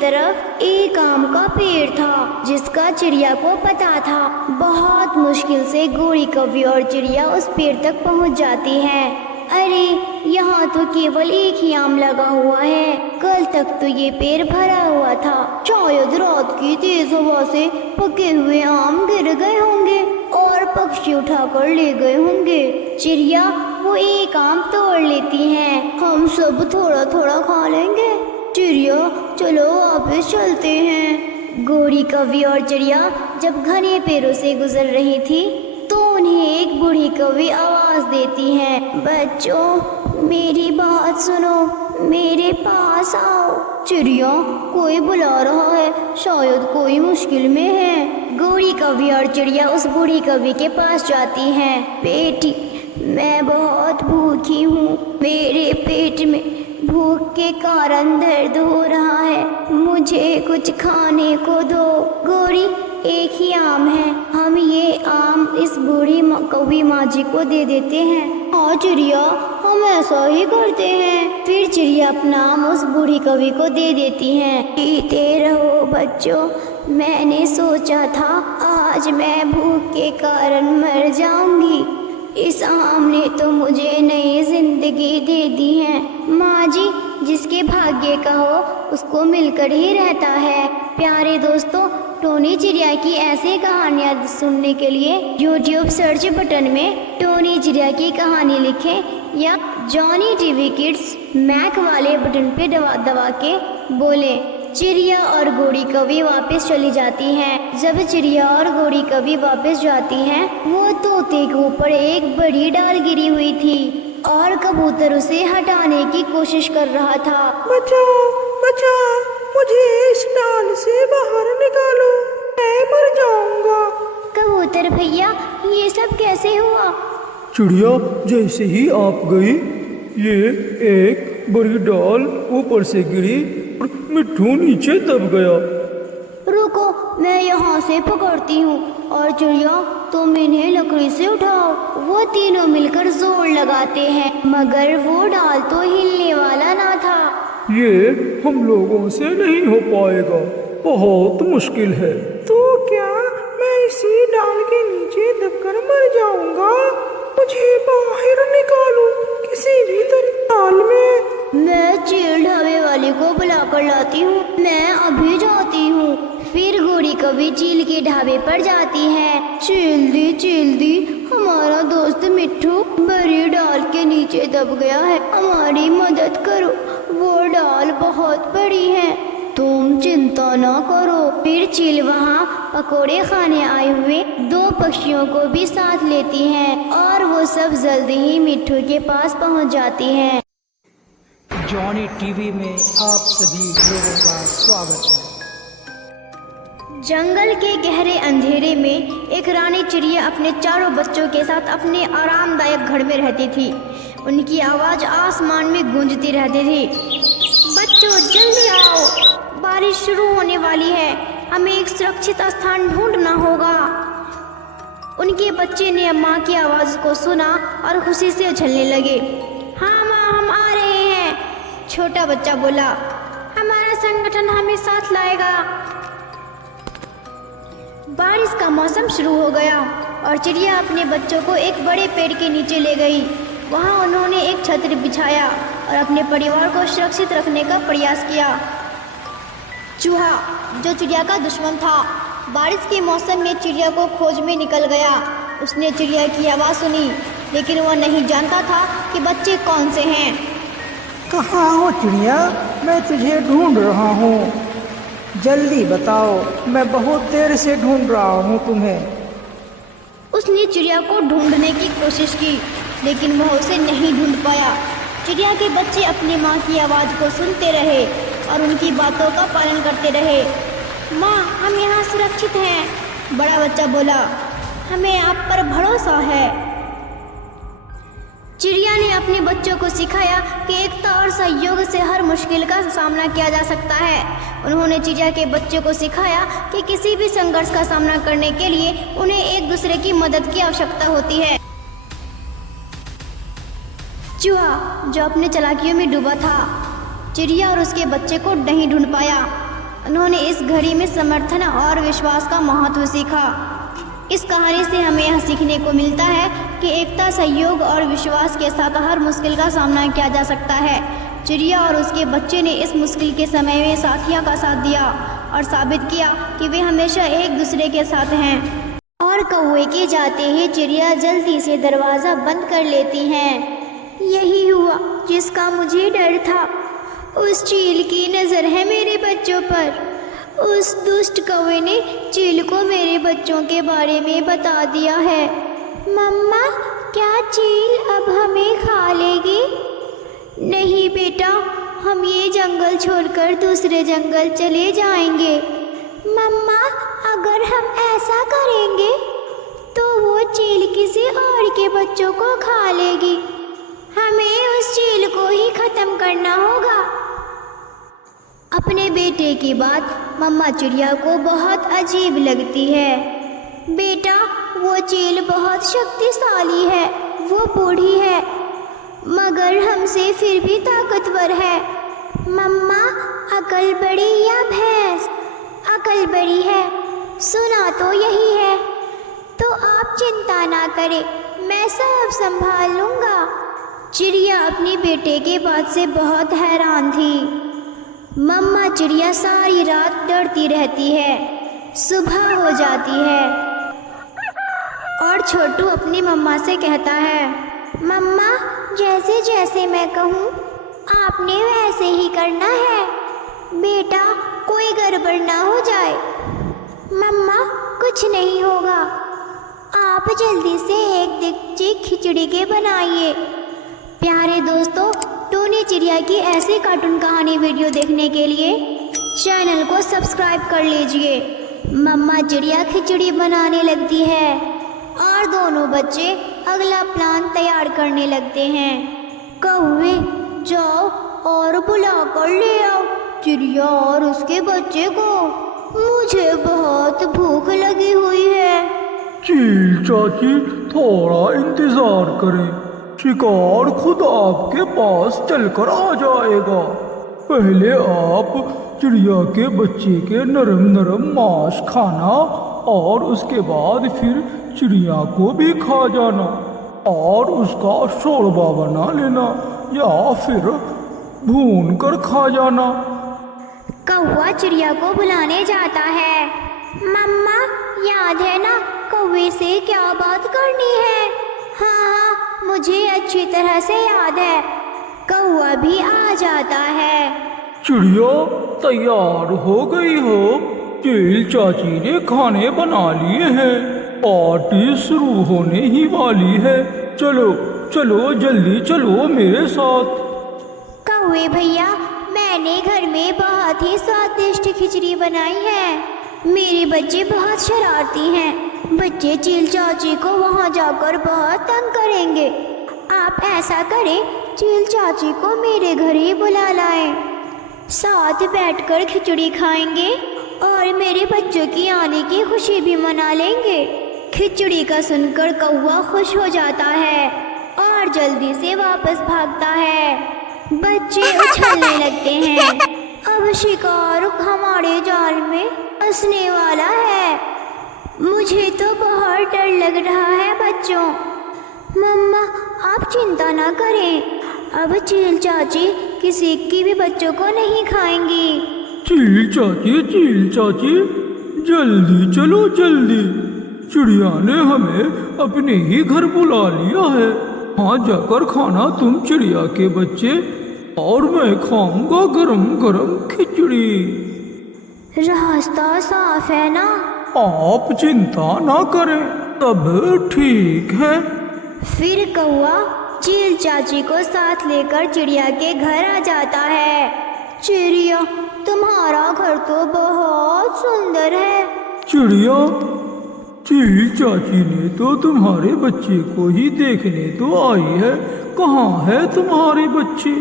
तरफ एक आम का पेड़ था जिसका चिड़िया को पता था। बहुत मुश्किल से गोरी कौवी और चिड़िया उस पेड़ तक पहुंच जाती हैं। अरे, यहाँ तो केवल एक ही आम लगा हुआ है। कल तक तो ये पेड़ भरा हुआ था। शायद रात की तेज हवा से पके हुए आम गिर गए होंगे और पक्षी उठाकर ले गए होंगे। चिड़िया वो एक आम तोड़ लेती हैं। हम सब थोड़ा थोड़ा खा लेंगे। चिड़िया, चलो वापस चलते हैं। गोरी कौवी और चिड़िया जब घने पेड़ों से गुजर रही थी तो उन्हें एक बूढ़ी कौवी आवाज देती है, बच्चों मेरी बात सुनो, मेरे पास आओ। चिड़िया, कोई बुला रहा है, शायद कोई मुश्किल में है। गोरी कौवी और चिड़िया उस बूढ़ी कौवी के पास जाती हैं। बेटी, मैं बहुत भूखी हूँ। मेरे पेट में भूख के कारण दर्द हो रहा है। मुझे कुछ खाने को दो। गोरी, एक ही आम है, हम ये आम इस बूढ़ी कौवी माँ जी को दे देते हैं। हाँ चिड़िया, हम ऐसा ही करते हैं। फिर चिड़िया अपना आम उस बूढ़ी कौवी को दे देती हैं। पीते रहो बच्चों, मैंने सोचा था आज मैं भूख के कारण मर जाऊंगी। इस आम ने तो मुझे नई जिंदगी दे दी है। माँ जी, जिसके भाग्य का हो उसको मिलकर ही रहता है। प्यारे दोस्तों, टोनी चिड़िया की ऐसे कहानियाँ सुनने के लिए YouTube सर्च बटन में टोनी चिड़िया की कहानी लिखें या जॉनी टीवी किड्स मैक वाले बटन पे दबा के बोलें। चिड़िया और गोरी कौवी वापस चली जाती हैं। जब चिड़िया और गोरी कौवी वापस जाती हैं, वो तोते के ऊपर एक बड़ी डाल गिरी हुई थी और कबूतर उसे हटाने की कोशिश कर रहा था। बचाओ, बचाओ, मुझे इस डाल से बाहर निकालो, मैं मर जाऊंगा। कबूतर भैया, ये सब कैसे हुआ? चिड़िया, जैसे ही आप गई ये एक बड़ी डाल ऊपर से गिरी और मिट्ठू नीचे दब गया। रुको, मैं यहाँ से पकड़ती हूँ और चिड़िया तुम इन्हें लकड़ी से उठाओ। वो तीनों मिलकर जोर लगाते हैं मगर वो डाल तो हिलने वाला ना था। ये हम लोगों से नहीं हो पाएगा, बहुत मुश्किल है। तो क्या मैं इसी डाल के नीचे दबकर मर जाऊंगा? मुझे बाहर निकालो किसी भी डाल में। मैं चील ढाबे वाले को बुलाकर लाती हूँ, मैं अभी जाती हूँ। फिर गोरी कौवी चील के ढाबे पर जाती है। चील दी, हमारा दोस्त मिट्ठू बड़ी डाल के नीचे दब गया है, हमारी मदद करो। वो डाल बहुत बड़ी है, तुम चिंता ना करो। फिर चील वहाँ पकोड़े खाने आए हुए दो पक्षियों को भी साथ लेती हैं और वो सब जल्दी ही मिट्ठू के पास पहुँच जाती हैं। जॉनी टीवी में आप सभी लोगों का स्वागत है। जंगल के गहरे अंधेरे में एक रानी चिड़िया अपने चारों बच्चों के साथ अपने आरामदायक घर में रहती थी। उनकी आवाज आसमान में गूंजती रहती थी। बच्चों जल्दी आओ, बारिश शुरू होने वाली है, हमें एक सुरक्षित स्थान ढूंढना होगा। उनके बच्चे ने माँ की आवाज को सुना और खुशी से उछलने लगे। हाँ माँ, हम आ रहे हैं। छोटा बच्चा बोला, हमारा संगठन हमें साथ लाएगा। बारिश का मौसम शुरू हो गया और चिड़िया अपने बच्चों को एक बड़े पेड़ के नीचे ले गई। वहाँ उन्होंने एक छतरी बिछाया और अपने परिवार को सुरक्षित रखने का प्रयास किया। चूहा, जो चिड़िया का दुश्मन था, बारिश के मौसम में चिड़िया को खोज में निकल गया। उसने चिड़िया की आवाज़ सुनी लेकिन वह नहीं जानता था कि बच्चे कौन से हैं। कहाँ हो चिड़िया? मैं तुझे ढूंढ रहा हूँ, जल्दी बताओ, मैं बहुत देर से ढूंढ रहा हूँ तुम्हें। उसने चिड़िया को ढूंढने की कोशिश की लेकिन वह उसे नहीं ढूंढ पाया। चिड़िया के बच्चे अपनी माँ की आवाज़ को सुनते रहे और उनकी बातों का पालन करते रहे। माँ, हम यहाँ सुरक्षित हैं। बड़ा बच्चा बोला, हमें आप पर भरोसा है। चिड़िया ने अपने बच्चों को सिखाया कि एकता और सहयोग से हर मुश्किल का सामना किया जा सकता है। उन्होंने चिड़िया के बच्चों को सिखाया कि किसी भी संघर्ष का सामना करने के लिए उन्हें एक दूसरे की मदद की आवश्यकता होती है। चूहा, जो अपने चालाकियों में डूबा था, चिड़िया और उसके बच्चे को नहीं ढूंढ पाया। उन्होंने इस घड़ी में समर्थन और विश्वास का महत्व सीखा। इस कहानी से हमें यह सीखने को मिलता है कि एकता, सहयोग और विश्वास के साथ हर मुश्किल का सामना किया जा सकता है। चिड़िया और उसके बच्चे ने इस मुश्किल के समय में साथियों का साथ दिया और साबित किया कि वे हमेशा एक दूसरे के साथ हैं। और कौवे के जाते ही चिड़िया जल्दी से दरवाज़ा बंद कर लेती हैं। यही हुआ जिसका मुझे डर था। उस चील की नज़र है मेरे बच्चों पर। उस दुष्ट कौवे ने चील को मेरे बच्चों के बारे में बता दिया है। मम्मा, क्या चील अब हमें खा लेगी? नहीं बेटा, हम ये जंगल छोड़कर दूसरे जंगल चले जाएंगे। मम्मा, अगर हम ऐसा करेंगे तो वो चील किसी और के बच्चों को खा लेगी। हमें उस चील को ही खत्म करना होगा। अपने बेटे की बात मम्मा चिड़िया को बहुत अजीब लगती है। बेटा, वो चील बहुत शक्तिशाली है। वो बूढ़ी है मगर हमसे फिर भी ताकतवर है। मम्मा, अकल बड़ी या भैंस? अकल बड़ी है, सुना तो यही है। तो आप चिंता ना करें, मैं सब संभाल लूँगा। चिड़िया अपनी बेटे के बात से बहुत हैरान थी। मम्मा चिड़िया सारी रात डरती रहती है। सुबह हो जाती है और छोटू अपनी मम्मा से कहता है, मम्मा, जैसे जैसे मैं कहूँ आपने वैसे ही करना है। बेटा, कोई गड़बड़ ना हो जाए। मम्मा, कुछ नहीं होगा। आप जल्दी से एक देगची खिचड़ी के बनाइए। प्यारे दोस्तों, टोनी चिड़िया की ऐसी कार्टून कहानी वीडियो देखने के लिए चैनल को सब्सक्राइब कर लीजिए। मम्मा चिड़िया खिचड़ी बनाने लगती है और दोनों बच्चे अगला प्लान तैयार करने लगते हैं। कौवे, जाओ और बुला कर ले आओ चिड़िया और उसके बच्चे को। मुझे बहुत भूख लगी हुई है। चील चाची, थोड़ा इंतजार करें, शिकार खुद आपके पास चलकर आ जाएगा। पहले आप चिड़िया के बच्चे के नरम नरम मांस खाना और उसके बाद फिर चिड़िया को भी खा जाना और उसका शोरबा बना लेना या फिर भून कर खा जाना। कौवा चिड़िया को बुलाने जाता है। मम्मा, याद है ना कौवे से क्या बात करनी है? हाँ, मुझे अच्छी तरह से याद है। कौवा भी आ जाता है। चिड़िया, तैयार हो गई हो? चील चाची ने खाने बना लिए हैं। पार्टी शुरू होने ही वाली है। चलो चलो, जल्दी चलो मेरे साथ। कौवे भैया, मैंने घर में बहुत ही स्वादिष्ट खिचड़ी बनाई है। मेरे बच्चे बहुत शरारती हैं। बच्चे चील चाची को वहाँ जाकर बहुत तंग करेंगे। आप ऐसा करें, चील चाची को मेरे घर ही बुला लाएं। साथ बैठकर खिचड़ी खाएंगे और मेरे बच्चों की आने की खुशी भी मना लेंगे। खिचड़ी का सुनकर कौवा खुश हो जाता है और जल्दी से वापस भागता है। बच्चे उछलने लगते हैं। अब शिकार हमारे जाल में फंसने वाला है। मुझे तो बहुत डर लग रहा है बच्चों। मम्मा, आप चिंता ना करें, अब चील चाची किसी की भी बच्चों को नहीं खाएंगी। चील चाची, जल्दी चलो जल्दी। चिड़िया ने हमें अपने ही घर बुला लिया है। वहाँ जाकर खाना तुम चिड़िया के बच्चे और मैं खाऊंगा गरम गरम खिचड़ी। रास्ता साफ है ना? आप चिंता ना करें, सब ठीक है। फिर कौवा चील चाची को साथ लेकर चिड़िया के घर आ जाता है। चिड़िया, तुम्हारा घर तो बहुत सुंदर है। चिड़िया, चील चाची ने तो तुम्हारे बच्चे को ही देखने तो आई है। कहाँ है तुम्हारे बच्चे?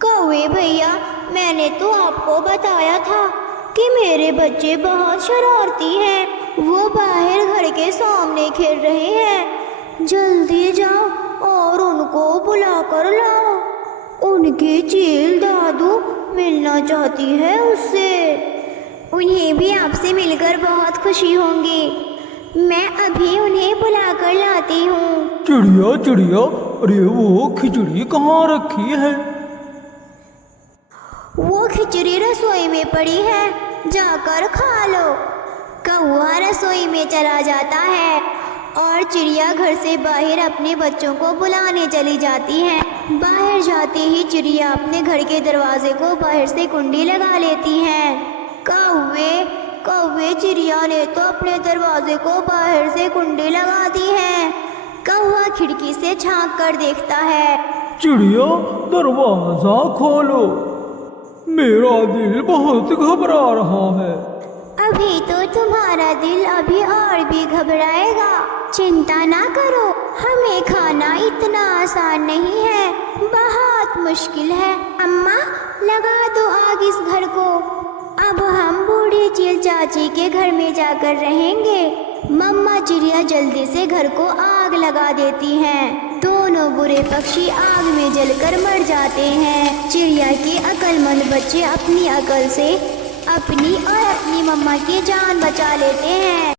कौवे भैया, मैंने तो आपको बताया था कि मेरे बच्चे बहुत शरारती हैं। वो बाहर घर के सामने खेल रहे हैं। जल्दी जाओ और उनको बुला कर लाओ। उनकी चील दादू मिलना चाहती है उससे। उन्हें भी आपसे मिलकर बहुत खुशी होगी। मैं अभी उन्हें बुलाकर लाती हूँ। चिड़िया चिड़िया, अरे वो खिचड़ी कहाँ रखी है? वो खिचड़ी रसोई में पड़ी है, जाकर खा लो। कौवा रसोई में चला जाता है और चिड़िया घर से बाहर अपने बच्चों को बुलाने चली जाती है। बाहर जाते ही चिड़िया अपने घर के दरवाजे को बाहर से कुंडी लगा लेती है। कौवे कौवे चिड़िया ने तो अपने दरवाजे को बाहर से कुंडी लगा दी है। कौवा खिड़की से झांक कर देखता है। चिड़िया दरवाजा खोलो, मेरा दिल बहुत घबरा रहा है। अभी तो तुम्हारा दिल अभी और भी घबराएगा। चिंता ना करो, हमें खाना इतना आसान नहीं है, बहुत मुश्किल है। अम्मा लगा दो आग इस घर को। अब हम बूढ़ी चील चाची के घर में जाकर रहेंगे। मम्मा चिड़िया जल्दी से घर को आग लगा देती हैं। दोनों बुरे पक्षी आग में जलकर मर जाते हैं। चिड़िया के अक्लमंद बच्चे अपनी अकल से अपनी और अपनी मम्मा की जान बचा लेते हैं।